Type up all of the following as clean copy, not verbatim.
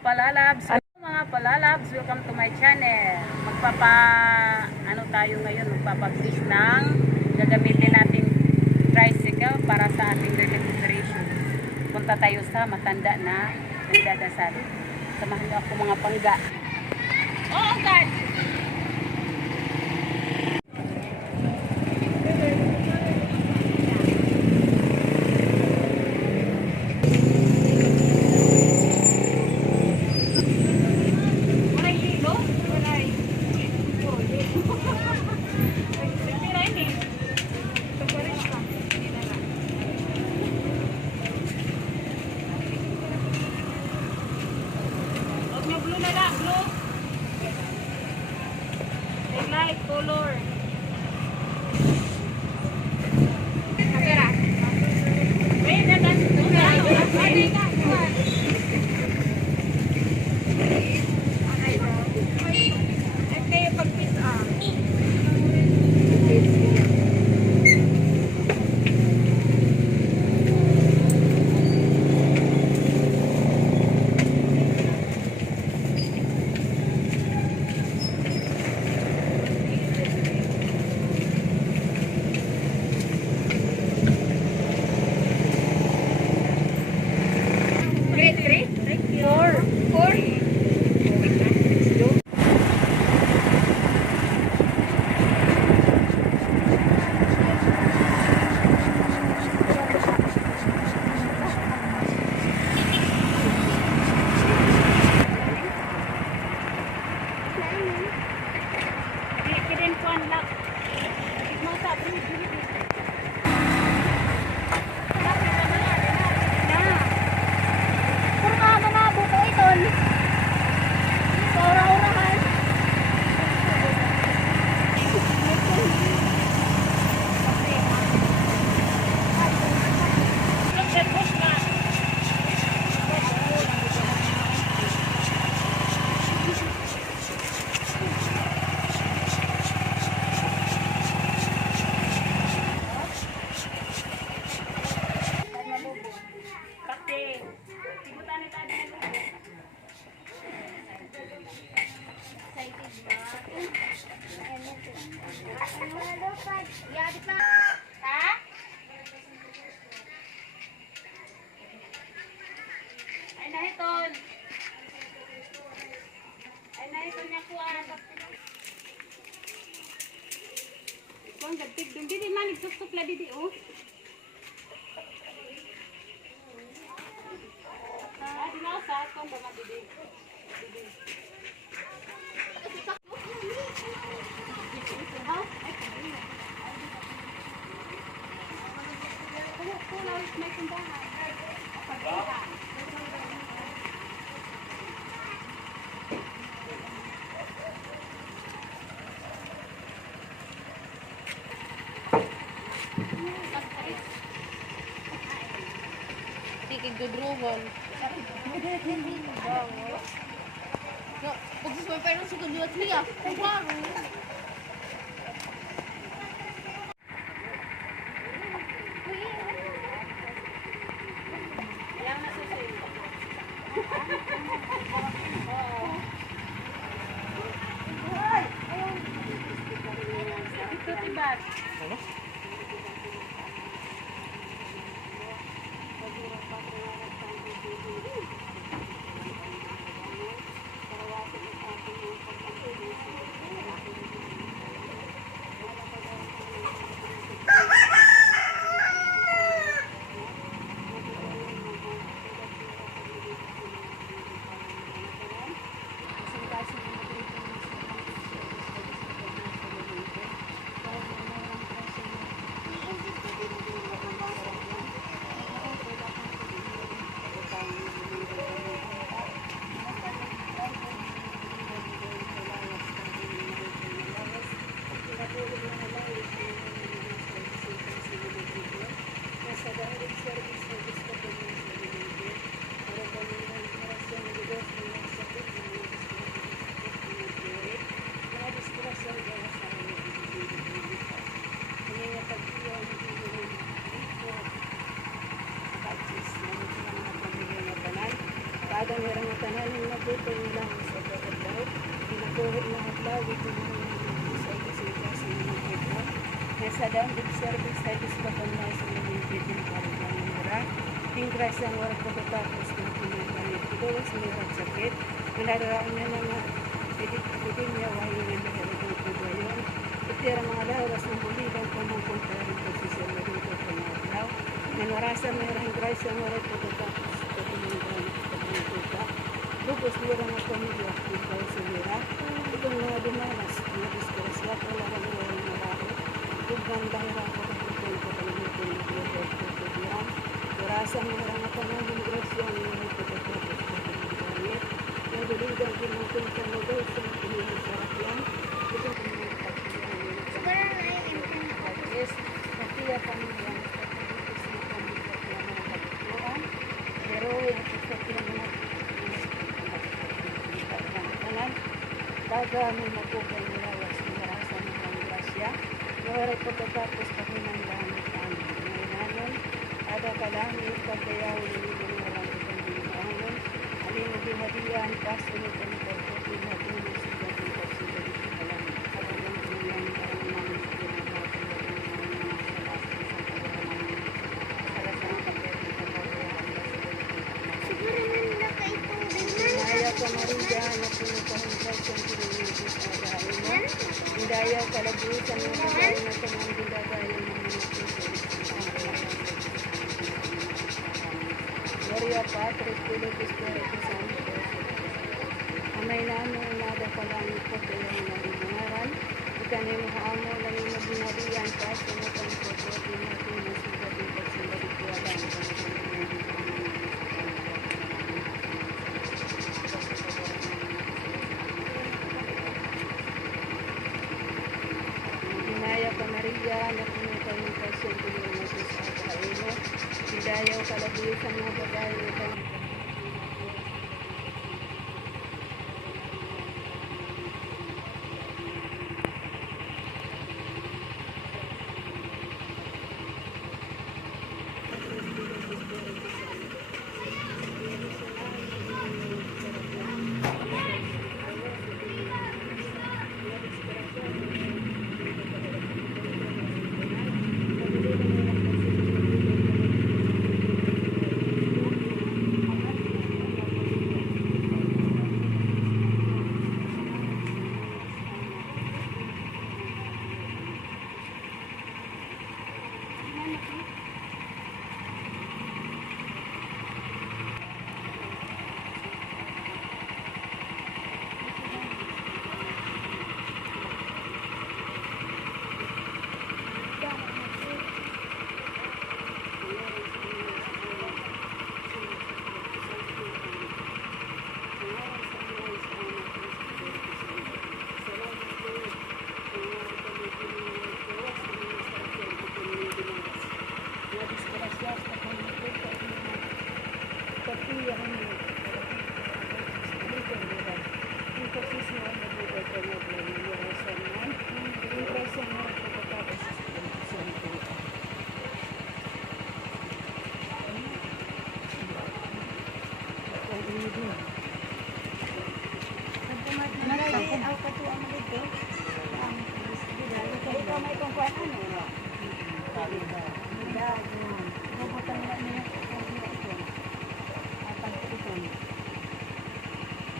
Palalabs, mga palalabs, welcome to my channel. Ano tayo ngayon, magpapa-fish ng gagamitin natin tricycle para sa ating recuperation. Punta tayo sa matanda na nagdadasal. Samahan niyo ako mga pangga. Oh God! Light color. Wait, Kuan gatig dun dili man nagsusok la didi oh. Dino sa kon ba didi. Didi. Gudruhon. No, pag susumpay ng sugod liwat niya, kumaro. Ito tibat. na hadlaw ito sa isita sa mga ito. Nasa down with service sa discount na sa mga ito para mura. Tingras ang oras pagkatapos ng pinagbanit. Ito sa mga sakit. Manaraan niya na nga pwede niya wahin na nakalagay ko ba yun. Itira mga lawas ng buligang pamangkunta rin po si Sir Marito sa mga hadlaw. Nanarasan na yung grace ang oras pagkatapos sa pinagbanit sa mga ito. Bukos mura ng pamilya ito sa mura. Itong mga dumanas, mga diskrasya, talagang walang marami. Tugang dahira ko kapitol ko palimutin ng global program. Turasan mura ng pamilya grasya ng mga pagkatapos sa pinagbanit. Naduligang pinagpunta mo daw sa pinagmasarap yan. Itong mga pagkakasya. Siguro na yung Yes, pagkaya pamilya. Pagkakasya na pamilya kaya mga pagkukuhan. Pero yung pagkakasya mga taga may mapugay na lawas ng marasan ng panggrasya. Nawaray pagkatapos pahinang langit ang nainanon. Ada kalangit pagkayaw ng ibang marang itong binangon. Alin na bihadiyan, pasunod ang pagkakutin na tuloy sila ng pagsulat ng kalangit. Kapalang tuliyan ang namin pinaghatin ng mga siguro na nakaitong ganyan. Hinaya ka Maria na pinagkahin sa pinagkahin sa agahin mo. Hindayaw kalabusan ng bagay na tumanggi dagayan ng mga Gloria Patris, Pilipis, Spiritus Santo. Amay namin nada palangit ko kaya ng ibungaran. Ikanin mo haamo lang yung nabinariyan pa sa mga pagkakotin natin na sugat yung pagsimbalik ko alam. Hinaya ka Maria na pinutay ng pasyon ko yung natin sa kaino. Hindayaw kalabusan mga bagay na ito.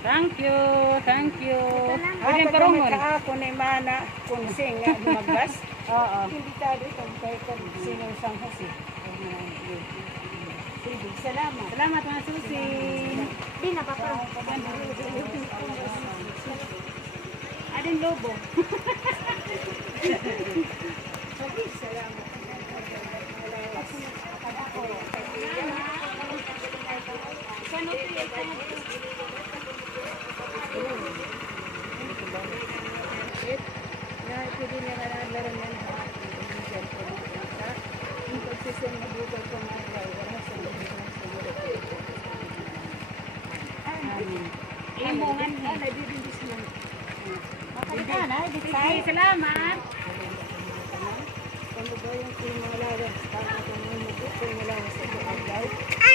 Thank you, thank you. Pwede pa rin mo. Ako ni Mana kung singa magbas. Oo. Hindi tayo kung kayo kung sino isang hasi. Sige, salamat. Salamat mga susi. Di na pa pa. Ading lobo. Salamat. Pwede niya nga naglaran yan. Yung pagsisang mabugal ko nga daw, wala sa imongan na, nabibindis lang. Sige, salamat. Kung ba yung timalawas, para kung may magkukong malawas sa pagkaw,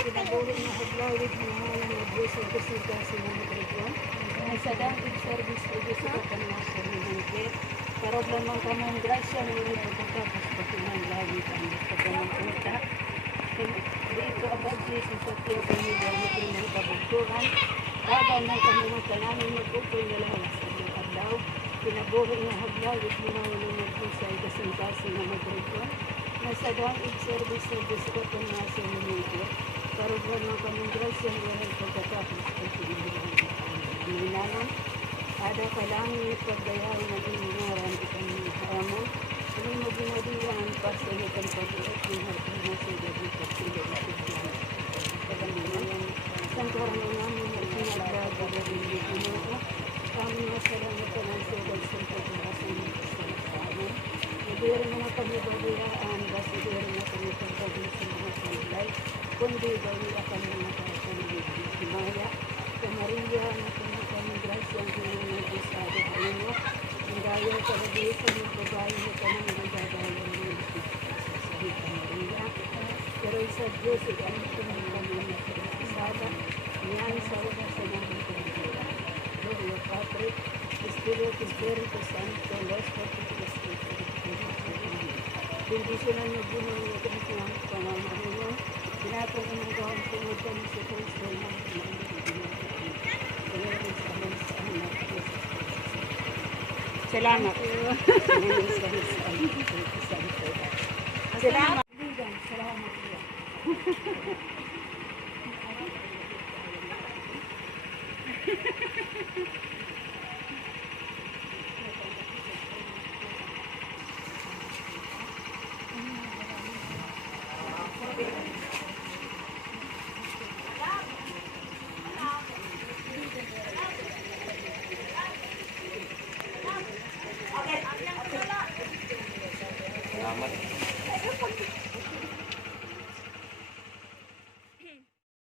pinagulong na haglawit ng mga nagbuso kasi kasi mga tradisyon. Ay sa dang service ko gusto ko lamang ka ng grasya ng mga pagkatapos patunan lagi kami sa pamangkunta. Dito abad Jesus sa tiyo pamilya mo ng kabugturan. Dagan ng kamunang kanamin magpupul na lang sa mga adlaw. Pinabuhi nga haglawit mo na wala nagpusay kasangkasi na magregon. Nasa daig service sa Diyos ka po nga sa minuto. Karugan ng kamong grasya ng mga pagkatapos patunan lagi kami. Aminanan. Ada kalangin pagdayaw na iningaran itong hamon. Kami mo ginadilan pa sa itong pag-iot ng harapin na sila dito sila itigyan. Pagaminan, isang karano namin na itinalaga na rin dito mo. Kami na salamat ka ng sugal sa pag-aasan ng kasalanan. Nagdirin na kami bagayaan, basta dirin na kami pagdagin sa mga kanilay. Kundi bawila kami nakarasan ng Himaya. Sa Maria na kami grasya ang ginagawa sa ating mo. Ang gayang kalabisan ng babae na kami nagdadalang ng sa Maria. Pero sa Diyos, ang kami kami na pinasada. Yan sa una sa namin pinagdala. Gloria Patri, Espiritu Santo, Los Patrios, Bendisyonan niyo po ng mga pamamahinan. Pinatong ang gawang tungod kami sa Kristo na salamat. Salamat. Salamat. Salamat.